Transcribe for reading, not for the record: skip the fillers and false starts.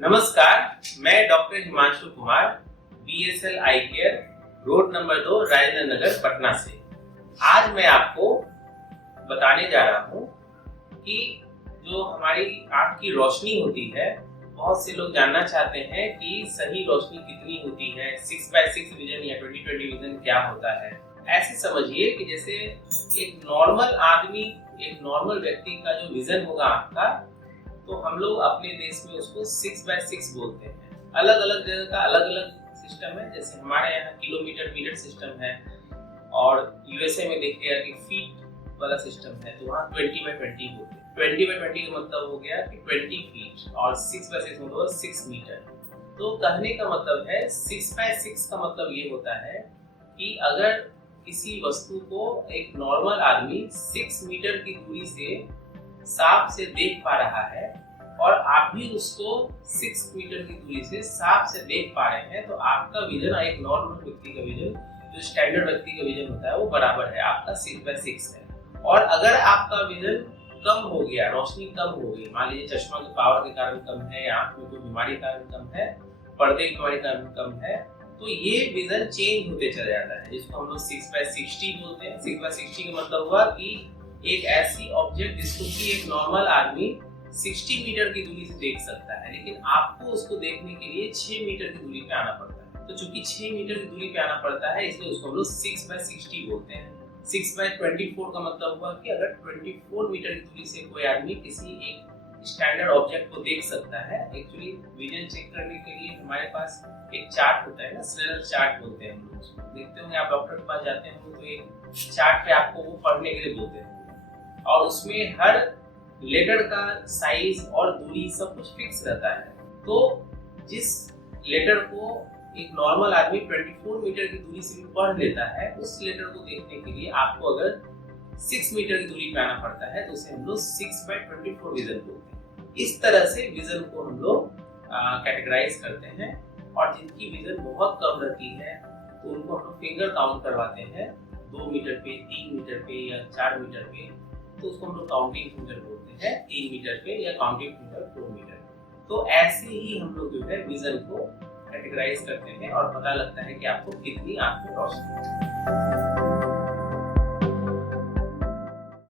नमस्कार, मैं doctor Himanshu Kumar, BSL आई care, road number 2, Rajendra Nagar, Patna से। आज मैं आपको बताने जा रहा हूँ कि जो हमारी आँख की रोशनी होती है, बहुत से लोग जानना चाहते हैं कि सही रोशनी कितनी होती है, 6x6 विजन या 20/20 विजन क्या होता है। ऐसे समझिए कि जैसे एक नॉर्मल आदमी, एक नॉर्मल व्यक्ति का जो विजन होगा आँख का, तो हम लोग अपने देश में उसको 6x6 बोलते हैं। अलग अलग जगह का अलग अलग सिस्टम है। जैसे हमारे यहाँ किलोमीटर मीटर सिस्टम है और USA में देखिएगा कि फीट वाला सिस्टम है, तो वहाँ 20/20 होते हैं। 20/20 का मतलब हो गया कि 20 फीट और 6x6 मतलब 6 मीटर। तो कहने का मतलब है 6x6 का मतलब ये होता है कि अगर किसी वस्तु को एक नॉर्मल आदमी 6 मीटर की दूरी से साफ से देख पा रहा है और आप भी उसको 6 मीटर की दूरी से साफ से देख पा रहे हैं, तो आपका विजन एक नॉर्मल व्यक्ति का विजन, जो स्टैंडर्ड व्यक्ति का विजन होता है, वो बराबर है, आपका 6x6 है। और अगर आपका विजन कम हो गया, रोशनी कम हो गई, मान लीजिए चश्मा की पावर के कारण कम है या आंख में कोई बीमारी के कारण कम है, पर्दे की बीमारी के कारण कम है, तो ये विजन चेंज होते चला जाता है, जिसको हम लोग 6x60 बोलते हैं। 6x60 का मतलब हुआ कि एक ऐसी ऑब्जेक्ट जिसको कि एक नॉर्मल आदमी 60 मीटर की दूरी से देख सकता है, लेकिन आपको उसको देखने के लिए 6 मीटर की दूरी पे आना पड़ता है। तो चूंकि 6 मीटर की दूरी पे आना पड़ता है, इसलिए उसको हम लोग 6x60 बोलते हैं। 6x24 का मतलब हुआ कि अगर 24 मीटर की दूरी से कोई आदमी किसी एक स्टैंडर्ड ऑब्जेक्ट को देख सकता है। एक्चुअली विजन चेक करने के लिए हमारे पास एक चार्ट होता है ना, स्नेलर चार्ट बोलते हैं हम लोग उसको। देखते होंगे आप डॉक्टर के पास जाते होंगे तो एक चार्ट पे आपको वो पढ़ने के लिए बोलते हैं और उसमें हर लेटर का साइज और दूरी सब कुछ फिक्स रहता है। तो जिस लेटर को एक नॉर्मल आदमी 24 मीटर की दूरी से भी पढ़ लेता है, उस लेटर को देखने के लिए आपको अगर 6 मीटर की दूरी पे आना पड़ता है, तो उसे हम लोग 6x24 विजन बोलते हैं। इस तरह से विजन को हम लोग कैटेगराइज करते हैं। और जिनकी विजन बहुत कम रहती है, तो उनको हम लोग फिंगर काउंट करवाते हैं 2 मीटर पे, 3 मीटर पे या 4 मीटर पे, तो उसको हम लोग काउंटिंग फिंगर बोलते हैं, 3 मीटर पे या काउंटिंग फिंगर 4 मीटर। तो ऐसे ही हम लोग जो है विजन को कैटेगराइज करते हैं और पता लगता है कि आपको कितनी आंख में रोशनी है।